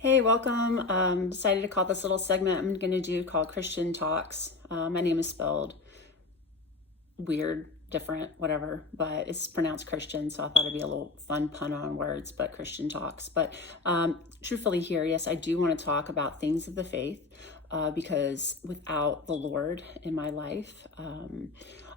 Hey, welcome. Decided to call this little segment I'm going to do called Christian Talks. My name is spelled weird, different, whatever, but it's pronounced Christian, so I thought it'd be a little fun pun on words, but Christian Talks. But truthfully here, yes, I do want to talk about things of the faith because without the Lord in my life,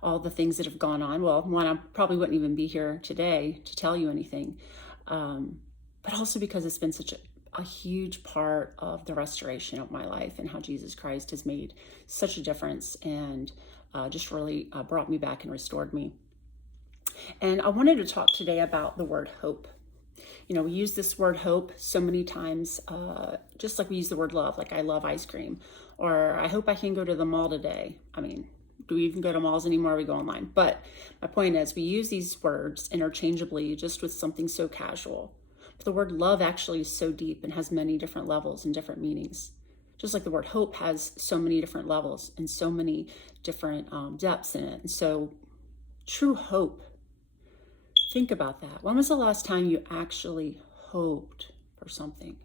all the things that have gone on, well, one, I probably wouldn't even be here today to tell you anything, but also because it's been such a huge part of the restoration of my life and how Jesus Christ has made such a difference and just really brought me back and restored me. And I wanted to talk today about the word hope. You know, we use this word hope so many times, just like we use the word love, like I love ice cream, or I hope I can go to the mall today. I mean, do we even go to malls anymore? We go online. But my point is, we use these words interchangeably just with something so casual. But the word love actually is so deep and has many different levels and different meanings. Just like the word hope has so many different levels and so many different depths in it. And so true hope, think about that. When was the last time you actually hoped for something?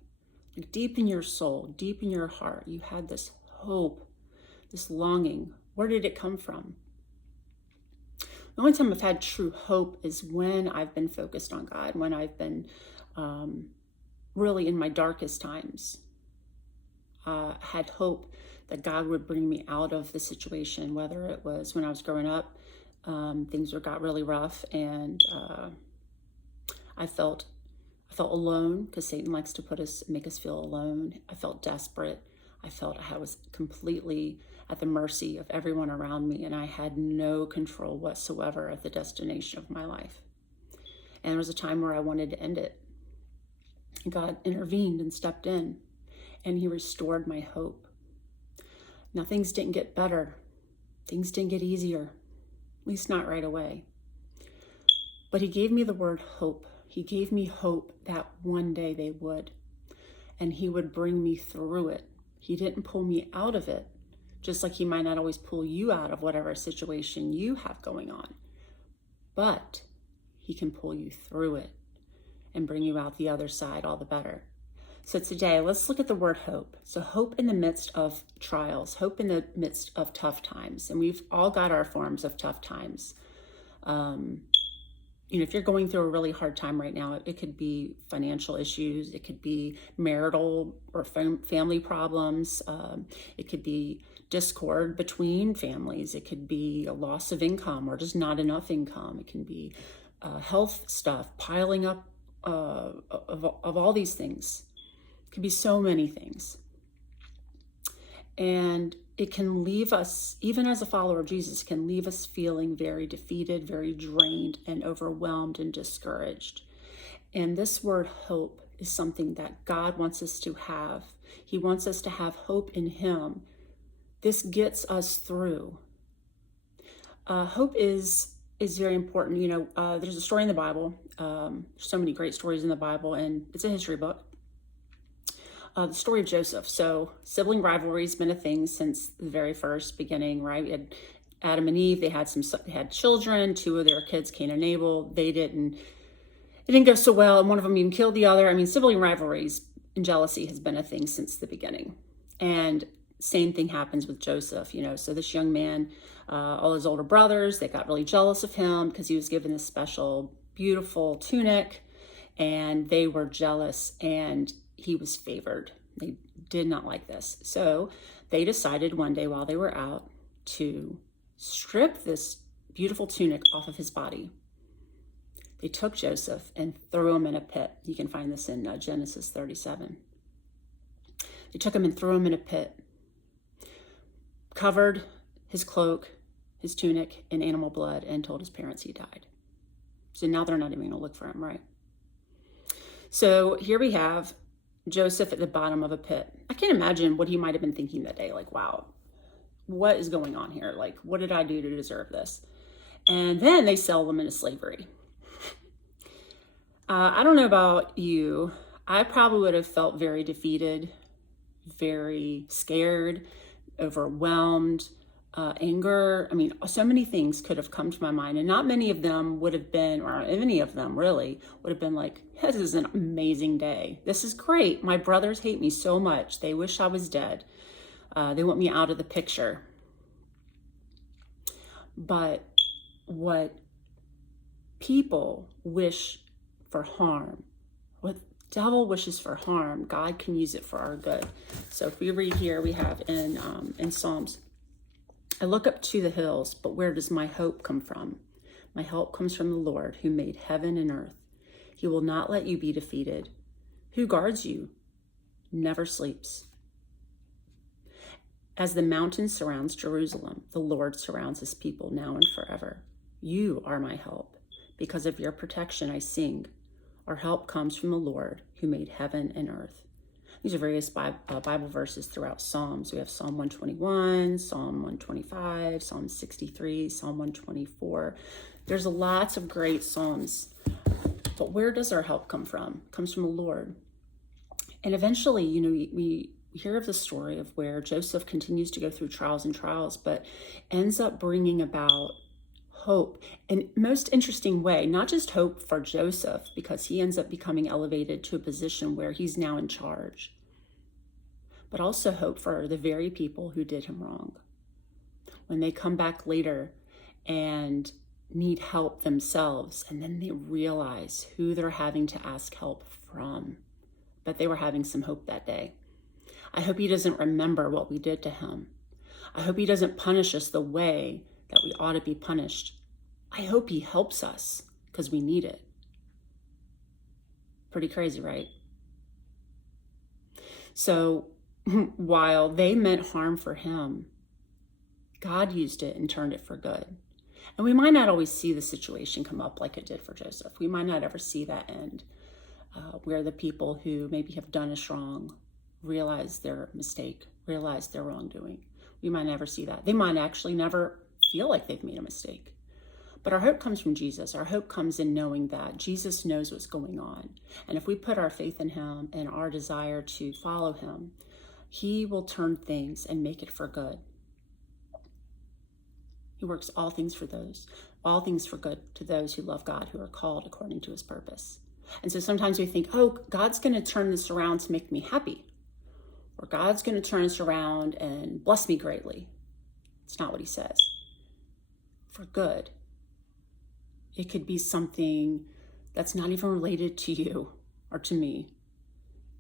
Like deep in your soul, deep in your heart, you had this hope, this longing. Where did it come from? The only time I've had true hope is when I've been focused on God, when I've been really in my darkest times. Had hope that God would bring me out of the situation, whether it was when I was growing up, things got really rough, and I felt alone because Satan likes to make us feel alone. I felt desperate. I felt I was completely at the mercy of everyone around me, and I had no control whatsoever at the destination of my life. And there was a time where I wanted to end it. God intervened and stepped in, and he restored my hope. Now, things didn't get better. Things didn't get easier, at least not right away. But he gave me the word hope. He gave me hope that one day they would, and he would bring me through it. He didn't pull me out of it, just like he might not always pull you out of whatever situation you have going on. But he can pull you through it and bring you out the other side all the better. So today, let's look at the word hope. So hope in the midst of trials, hope in the midst of tough times. And we've all got our forms of tough times. If you're going through a really hard time right now, it could be financial issues, it could be marital or family problems, it could be discord between families, it could be a loss of income or just not enough income, it can be health stuff, piling up of all these things. It could be so many things. And it can leave us, even as a follower of Jesus, can leave us feeling very defeated, very drained, and overwhelmed and discouraged. And this word hope is something that God wants us to have. He wants us to have hope in him. This gets us through. Hope is very important. There's a story in the Bible. So many great stories in the Bible, and it's a history book. The story of Joseph. So sibling rivalry has been a thing since the very first beginning, right? We had Adam and Eve. They had children. Two of their kids, Cain and Abel. It didn't go so well, and one of them even killed the other. I mean, sibling rivalries and jealousy has been a thing since the beginning. And same thing happens with Joseph. So this young man, all his older brothers, they got really jealous of him because he was given this special, beautiful tunic, and they were jealous, and he was favored. They did not like this. So they decided one day while they were out to strip this beautiful tunic off of his body. They took Joseph and threw him in a pit. You can find this in Genesis 37. They took him and threw him in a pit, covered his cloak, his tunic in animal blood, and told his parents he died. So now they're not even going to look for him, right? So here we have Joseph at the bottom of a pit. I can't imagine what he might have been thinking that day. Like, wow, what is going on here? Like, what did I do to deserve this? And then they sell them into slavery. I don't know about you. I probably would have felt very defeated, very scared, overwhelmed, anger. I mean, so many things could have come to my mind, and not many of them would have been, or any of them really, would have been like, this is an amazing day. This is great. My brothers hate me so much. They wish I was dead. They want me out of the picture. But what people wish for harm, what devil wishes for harm, God can use it for our good. So if we read here, we have in Psalms, I look up to the hills, but where does my hope come from? My help comes from the Lord who made heaven and earth. He will not let you be defeated. Who guards you? Never sleeps. As the mountain surrounds Jerusalem, the Lord surrounds his people now and forever. You are my help. Because of your protection, I sing. Our help comes from the Lord who made heaven and earth. These are various Bible verses throughout Psalms. We have Psalm 121, Psalm 125, Psalm 63, Psalm 124. There's lots of great Psalms. But where does our help come from? It comes from the Lord. And eventually, we hear of the story of where Joseph continues to go through trials and trials, but ends up bringing about hope in most interesting way. Not just hope for Joseph, because he ends up becoming elevated to a position where he's now in charge, but also hope for the very people who did him wrong. When they come back later and need help themselves, and then they realize who they're having to ask help from. But they were having some hope that day. I hope he doesn't remember what we did to him. I hope he doesn't punish us the way that we ought to be punished. I hope he helps us because we need it. Pretty crazy, right? So while they meant harm for him, God used it and turned it for good. And we might not always see the situation come up like it did for Joseph. We might not ever see that end where the people who maybe have done us wrong realize their mistake, realize their wrongdoing. We might never see that. They might actually never feel like they've made a mistake. But our hope comes from Jesus. Our hope comes in knowing that Jesus knows what's going on. And if we put our faith in him and our desire to follow him, he will turn things and make it for good. He works all things for good to those who love God, who are called according to his purpose. And so sometimes we think, oh, God's going to turn this around to make me happy. Or God's going to turn this around and bless me greatly. It's not what he says. For good. It could be something that's not even related to you or to me.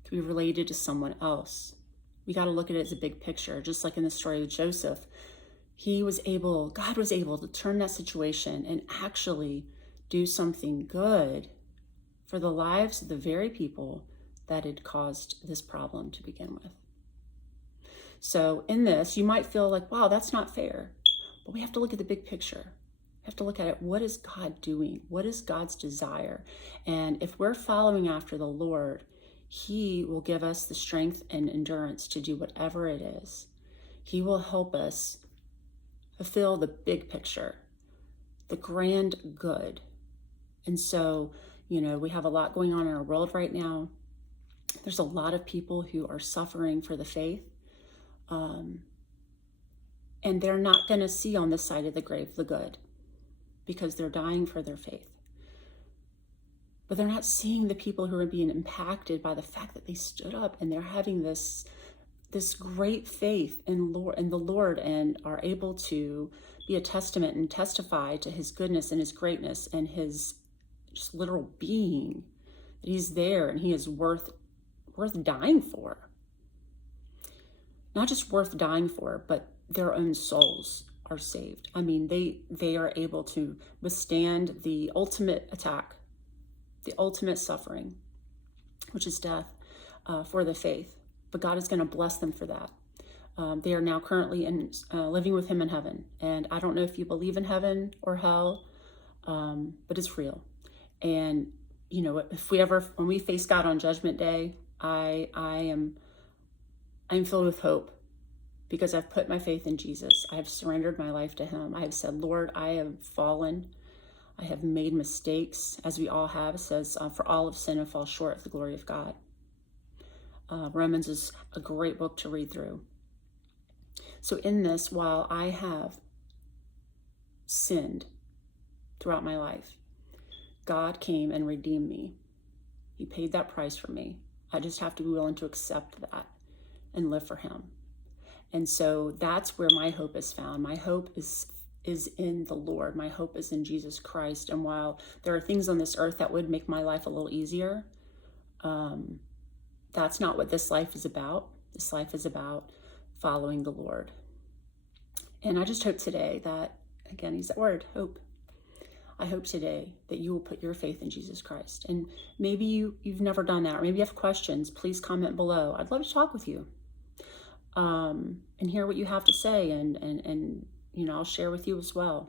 It could be related to someone else. We got to look at it as a big picture. Just like in the story of Joseph, God was able to turn that situation and actually do something good for the lives of the very people that had caused this problem to begin with. So in this, you might feel like, wow, that's not fair. But we have to look at the big picture. We have to look at it. What is God doing? What is God's desire? And if we're following after the Lord, he will give us the strength and endurance to do whatever it is. He will help us fulfill the big picture, the grand good. And so, we have a lot going on in our world right now. There's a lot of people who are suffering for the faith. And they're not going to see on this side of the grave the good because they're dying for their faith. But they're not seeing the people who are being impacted by the fact that they stood up and they're having this great faith in the Lord and are able to be a testament and testify to his goodness and his greatness and his just literal being. That he's there and he is worth dying for. Not just worth dying for, but their own souls are saved. I mean, they are able to withstand the ultimate attack, the ultimate suffering, which is death, for the faith. But God is going to bless them for that. They are now currently living with him in heaven. And I don't know if you believe in heaven or hell, but it's real. And, when we face God on Judgment Day, I'm filled with hope because I've put my faith in Jesus. I have surrendered my life to him. I have said, Lord, I have fallen. I have made mistakes, as we all have. It says, for all have sinned and fall short of the glory of God. Romans is a great book to read through. So in this, while I have sinned throughout my life, God came and redeemed me. He paid that price for me. I just have to be willing to accept that and live for him. And so that's where my hope is found. My hope is in the Lord. My hope is in Jesus Christ. And while there are things on this earth that would make my life a little easier, that's not what this life is about. This life is about following the Lord. And I just hope today that, again, use that word, hope. I hope today that you will put your faith in Jesus Christ. And maybe you've never done that, or maybe you have questions. Please comment below. I'd love to talk with you and hear what you have to say, and I'll share with you as well.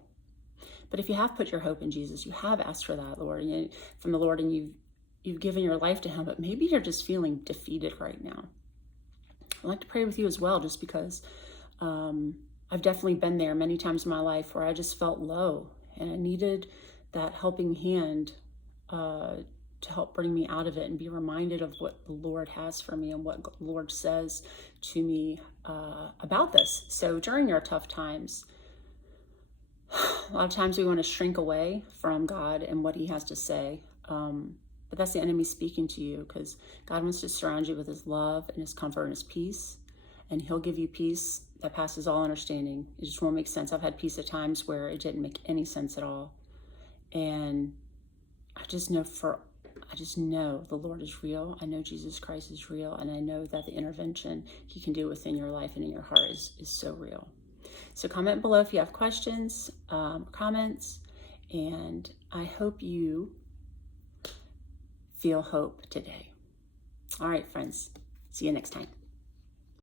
But if you have put your hope in Jesus, you have asked for that, Lord, from the Lord, and you've given your life to him, but maybe you're just feeling defeated right now. I'd like to pray with you as well, just because I've definitely been there many times in my life where I just felt low, and I needed that helping hand to help bring me out of it and be reminded of what the Lord has for me and what the Lord says to me about this. So during our tough times, a lot of times we want to shrink away from God and what he has to say. But that's the enemy speaking to you, because God wants to surround you with his love and his comfort and his peace. And he'll give you peace that passes all understanding. It just won't make sense. I've had peace at times where it didn't make any sense at all. And I just know the Lord is real. I know Jesus Christ is real. And I know that the intervention he can do within your life and in your heart is so real. So comment below if you have questions, comments, and I hope you feel hope today. All right, friends. See you next time.